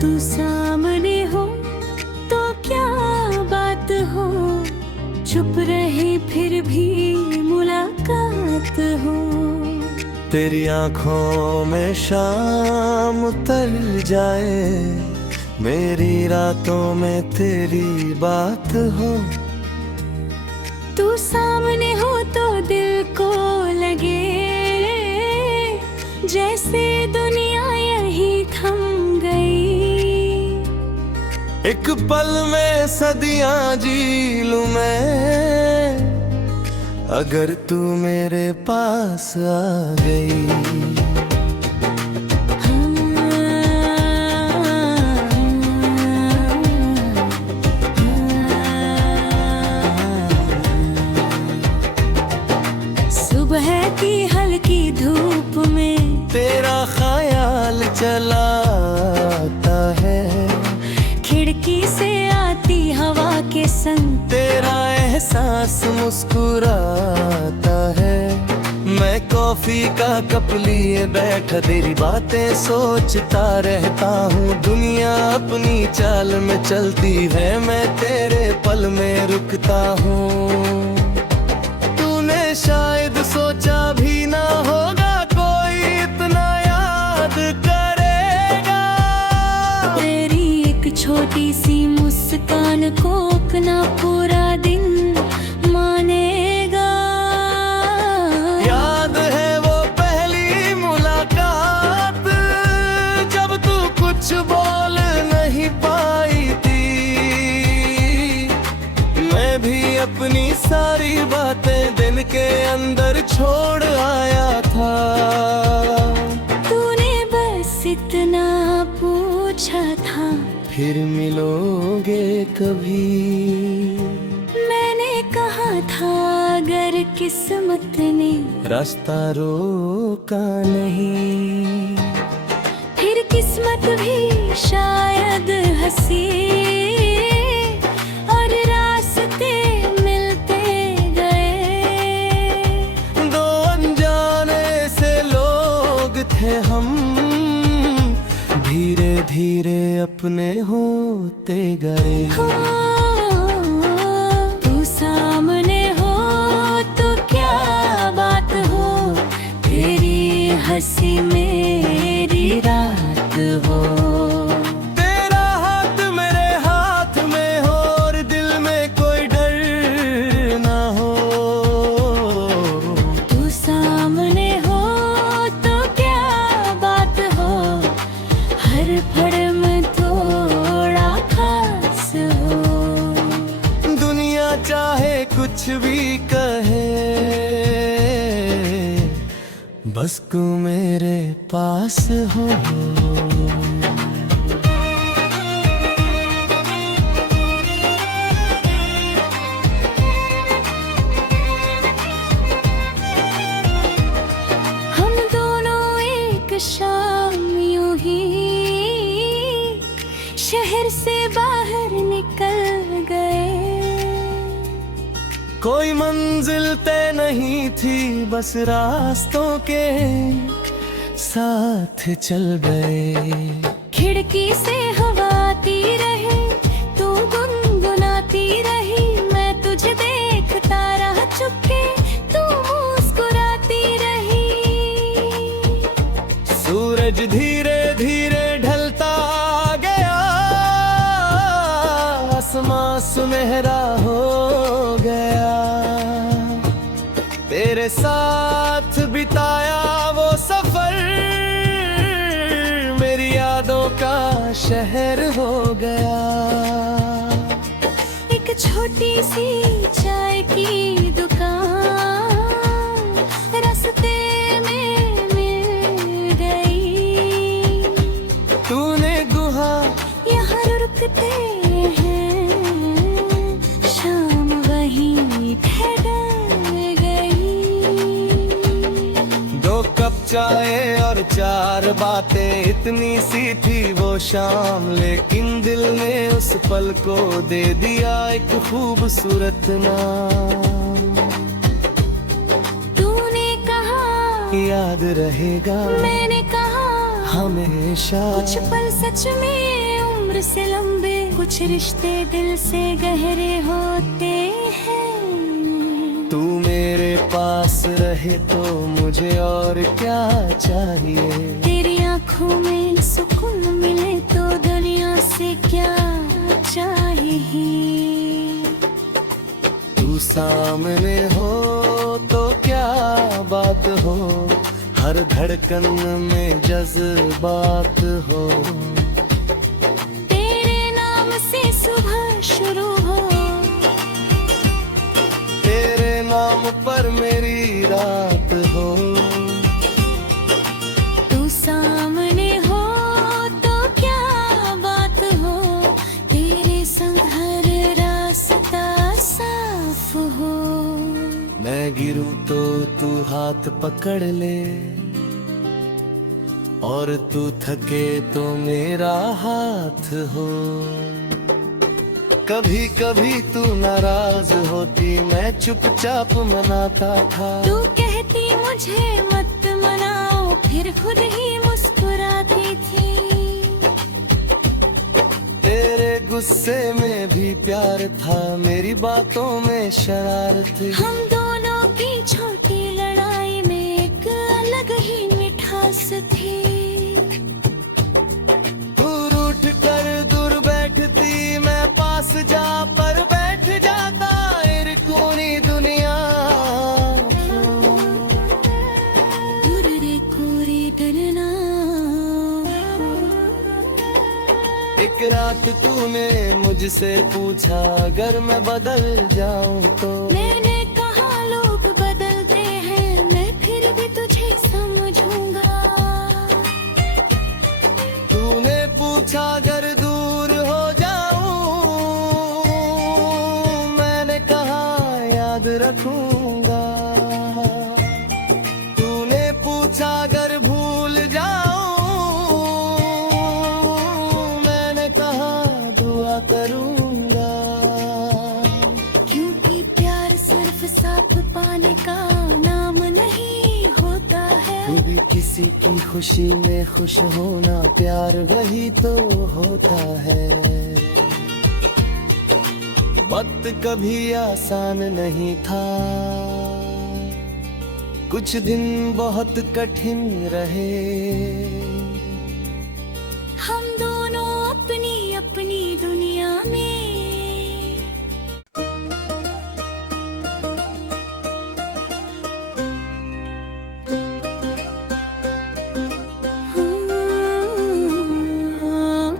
तू सामने हो तो क्या बात हो, चुप रहे फिर भी मुलाकात हो। तेरी आंखों में शाम उतर जाए, मेरी रातों में तेरी बात हो। तू सामने हो तो दिल को लगे जैसे दुनिया यही थम गई। एक पल में सदियां जी लूं मैं, अगर तू मेरे पास आ गई। सुबह की हल्की धूप में तेरा ख्याल चलाता है, खिड़की से आती हवा के संग तेरा एहसास मुस्कुराता है। मैं कॉफी का कप लिए बैठा तेरी बातें सोचता रहता हूँ। दुनिया अपनी चाल में चलती है, मैं तेरे पल में रुकता हूँ। तूने शायद सोचा भी ना होगा कोई इतना याद करेगा। तेरी एक छोटी सी मुस्कान को अपना पूरा दिन मानेगा। याद है वो पहली मुलाकात, जब तू कुछ बोल नहीं पाई थी। मैं भी अपनी सारी बातें दिन के अंदर छोड़ आया था। तूने बस इतना पूछा था, फिर मिलोगे कभी। मैंने कहा था अगर किस्मत ने रास्ता रोका नहीं, फिर किस्मत भी शायद हंसी और रास्ते मिलते गए। दो अनजाने से लोग थे हम, धीरे धीरे अपने होते गए। तू सामने हो तो क्या बात हो, तेरी हंसी मेरी रात हो। तेरा हाथ मेरे हाथ में हो और दिल में कोई डर ना हो। तू सामने हो तो क्या बात हो, हर पल में थोड़ा खास हो। दुनिया चाहे कुछ भी कहे, बस तू मेरे पास हो। हम दोनों एक शाम यूं ही शहर से बाहर निकल गए। कोई मंजिल तय नहीं थी, बस रास्तों के साथ चल गए। खिड़की से हवा आती रहे, तू गुनगुनाती रही, मैं तुझे देखता रहा चुपके, तू मुस्कुराती रही। सूरज धीरे धीरे ढलता गया, आसमां सुनहरा हो गया। तेरे साथ बिताया वो सफर, मेरी यादों का शहर हो गया। एक छोटी सी चाय की दुकान रास्ते में मिल गई। तूने गुहा यहाँ रुकते हैं, शाम वहीं ठहर गई। दो कप चाय और चार बातें, इतनी सी थी वो शाम। लेकिन दिल ने उस पल को दे दिया एक खूबसूरत नाम। तूने कहा याद रहेगा, मैंने कहा हमेशा। कुछ पल सच में उम्र से लंबे, कुछ रिश्ते दिल से गहरे होते हैं। तू मेरे पास रहे तो मुझे और क्या चाहिए। तेरी आंखों में सुकून मिले तो दुनिया से क्या चाहिए। तू सामने हो तो क्या बात हो, हर धड़कन में जज्बात हो। तेरे नाम से सुबह शुरू हो, तेरे नाम पर मेरी रात हो। तू सामने हो तो क्या बात हो, तेरे संग हर रास्ता साफ हो। मैं गिरूं तो तू हाथ पकड़ ले, और तू थके तो मेरा हाथ हो। कभी कभी तू नाराज होती, मैं चुपचाप मनाता था। तू कहती मुझे मत मनाओ, फिर खुद ही मुस्कुराती थी। तेरे गुस्से में भी प्यार था, मेरी बातों में शरारत थी। हम दोनों की छोटी लड़ाई में एक अलग ही मिठास थी। तू रूठ कर दूर बैठती, मैं पास जा पर बैठ जाता। इरकूनी दुनिया दूर रे कोरी डरना। एक रात तूने मुझसे पूछा, अगर मैं बदल जाऊं तो। मैंने कहा लोग बदलते हैं, मैं फिर भी तुझे समझूंगा। तूने पूछा अगर दूर हो जाऊं, मैंने कहा याद रखूंगा। तूने पूछा अगर भूल जाऊं, मैंने कहा दुआ करूंगा। क्योंकि प्यार सिर्फ साफ पाने का नाम नहीं होता है। तू भी किसी की खुशी में खुश होना, प्यार वही तो होता है। वक्त कभी आसान नहीं था, कुछ दिन बहुत कठिन रहे। हम दोनों अपनी अपनी दुनिया में।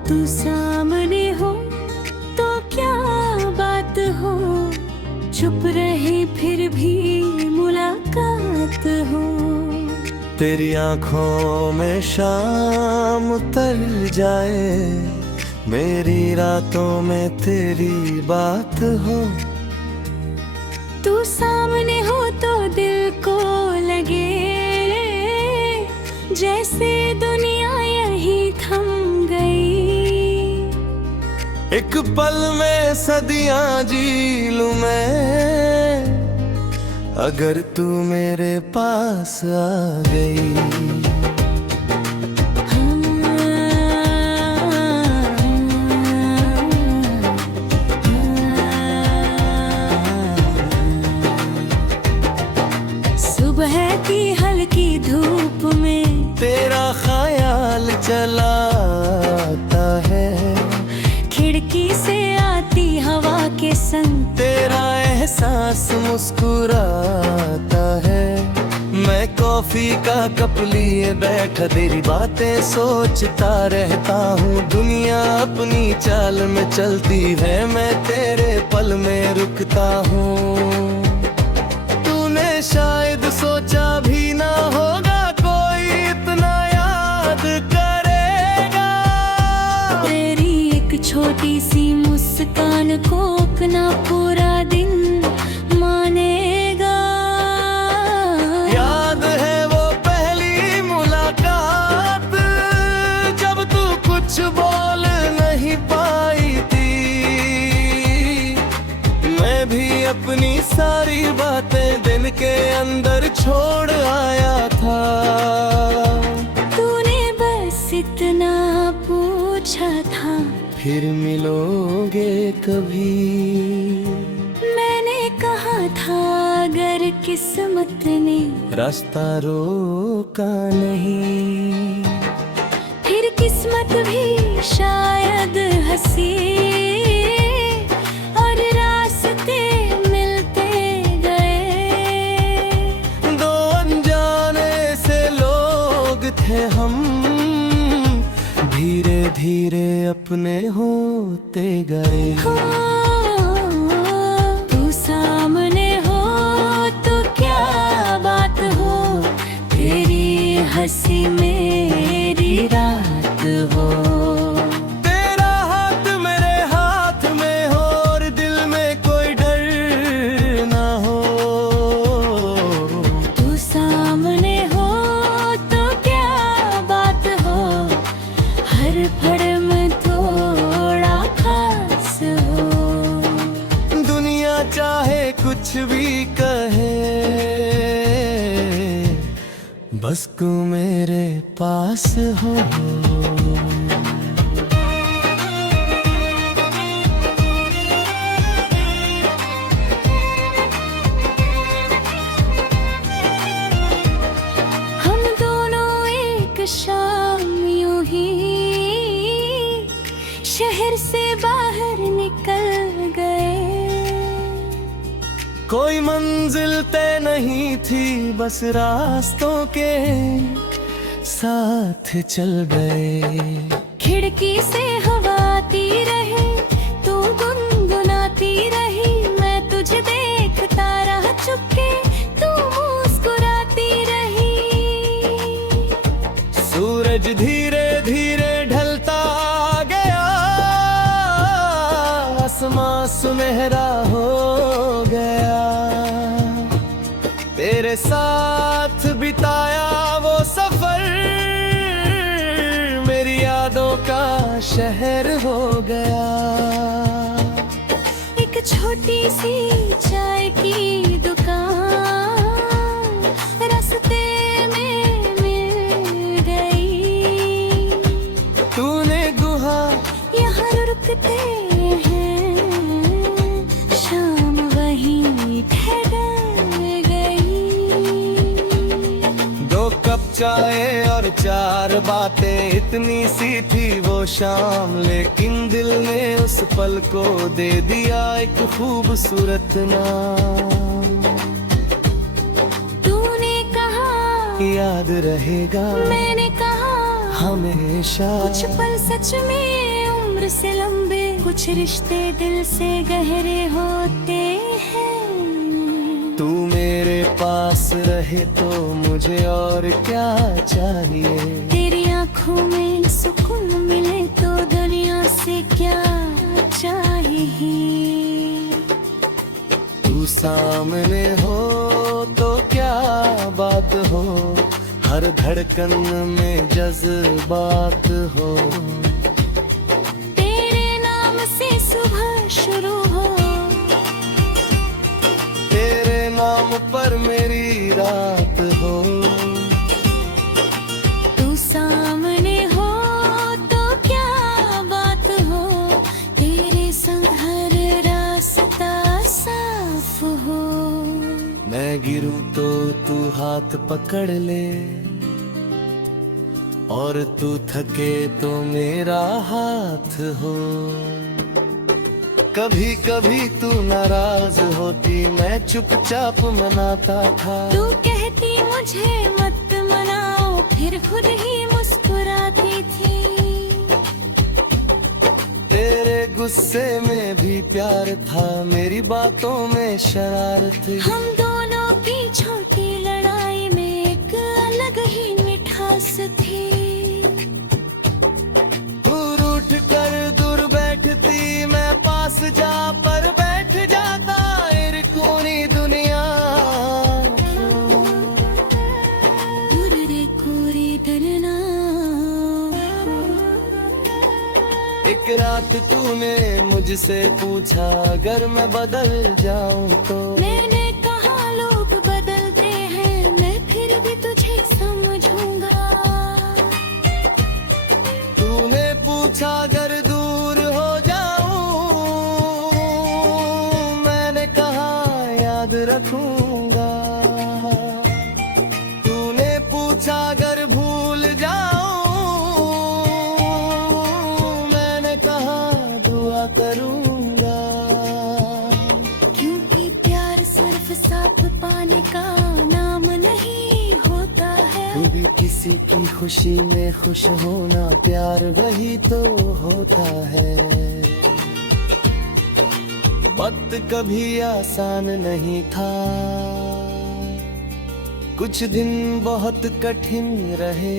तू सामने हो तो क्या बात हो, चुप रहे फिर भी मुलाकात हो। तेरी आंखों में शाम उतर जाए, मेरी रातों में तेरी बात हो। तू सामने हो तो दिल को लगे जैसे दुनिया यही थम गई। एक पल में सदियां जी लूं मैं, अगर तू मेरे पास आ गई। सुबह की हल्की धूप में तेरा ख्याल चलाता है, खिड़की से आती हवा के संग तेरा एहसास मुस्कुराता है। मैं कॉफी का कप लिए बैठा तेरी बातें सोचता रहता हूँ। दुनिया अपनी चाल में चलती है, मैं तेरे पल में रुकता हूँ। तूने शायद सोचा भी ना होगा कोई इतना याद करेगा। तेरी एक छोटी सी मुस्कान को अपना पूरा दिन मानेगा। याद है वो पहली मुलाकात, जब तू कुछ बोल नहीं पाई थी। मैं भी अपनी सारी बातें दिल के अंदर छोड़ आया था। तूने बस इतना पूछा था, फिर मिलोगे कभी। मैंने कहा था अगर किस्मत ने रास्ता रोका नहीं, फिर किस्मत भी शायद हंसी और रास्ते मिलते गए। दो अनजाने से लोग थे हम, धीरे धीरे अपने होते गए। तू सामने हो तो क्या बात हो, तेरी हंसी मेरी रात हो। तेरा हाथ मेरे हाथ में हो और दिल में कोई डर ना हो। तू सामने हो तो क्या बात हो, हर पल में थोड़ा खास हो। दुनिया चाहे कुछ भी कहे, बस तू मेरे पास हो। हम दोनों एक शाम यूं ही शहर से बाहर निकल गए। कोई मंजिल तय नहीं थी, बस रास्तों के साथ चल गए। खिड़की से हवा आती रहे, तू गुनगुनाती रही, मैं तुझे देखता रहा चुपके, तू मुस्कुराती रही। सूरज धीरे धीरे ढलता गया, आसमां सुनहरा हो गया। तेरे साथ बिताया वो सफर, मेरी यादों का शहर हो गया। एक छोटी सी चाय की दुकान रास्ते में मिल गई। तूने गुहा यहाँ रुकते हैं, शाम वहीं ठहर गई। दो कप चाय और चार बातें, इतनी सी थी वो शाम, लेकिन दिल ने उस पल को दे दिया एक खूबसूरत नाम। तूने कहा याद रहेगा, मैंने कहा हमेशा। कुछ पल सच में उम्र से लंबे, कुछ रिश्ते दिल से गहरे होते हैं। तू मेरे पास रहे तो मुझे और क्या चाहिए। तेरी आंखों में सुकून मिले तो दुनिया से क्या चाहिए। तू सामने हो तो क्या बात हो, हर धड़कन में जज्बात हो। तेरे नाम से सुबह शुरू हो, तेरे नाम पर मेरी रात हो। तू सामने हो तो क्या बात हो, तेरे संग हर रास्ता साफ हो। मैं गिरूं तो तू हाथ पकड़ ले, और तू थके तो मेरा हाथ हो। कभी कभी तू नाराज होती, मैं चुपचाप मनाता था। तू कहती मुझे मत मनाओ, फिर खुद ही मुस्कुराती थी। तेरे गुस्से में भी प्यार था, मेरी बातों में शरारत। हम दोनों की छोटी लड़ाई में एक अलग ही मिठास थी। तू रूठ कर दूर बैठती, मैं पास जा पर बैठ जाता। इरकूनी दुनिया दूर रे कोरे डरना। एक रात तूने मुझसे पूछा, अगर मैं बदल जाऊं तो। मैंने कहा लोग बदलते हैं, मैं फिर भी तुझे समझूंगा। तूने पूछा अगर दूर रखूंगा। तूने पूछा अगर भूल जाऊं, मैंने कहा दुआ करूंगा। क्योंकि प्यार सिर्फ साथ पाने का नाम नहीं होता है। तू भी किसी की खुशी में खुश होना, प्यार वही तो होता है। वक्त कभी आसान नहीं था, कुछ दिन बहुत कठिन रहे।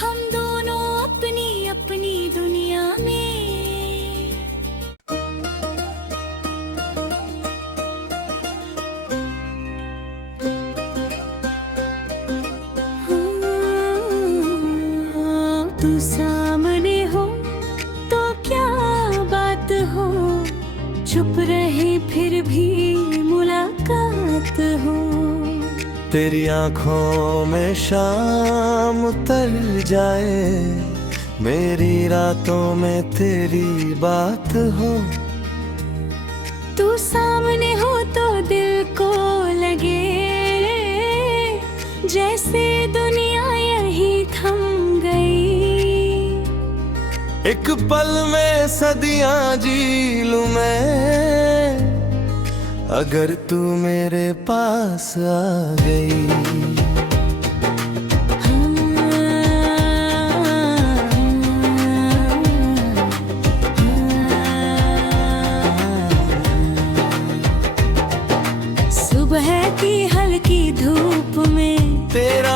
हम दोनों अपनी अपनी दुनिया में। तू सामने हो तो क्या बात हो, चुप रहे फिर भी मुलाकात हो। तेरी आंखों में शाम उतर जाए, मेरी रातों में तेरी बात हो। तू सामने हो तो दिल को लगे जैसे दुनिया यही थम गई। एक पल में सदियां जी लूं मैं, अगर तू मेरे पास आ गई। सुबह की हल्की धूप में तेरा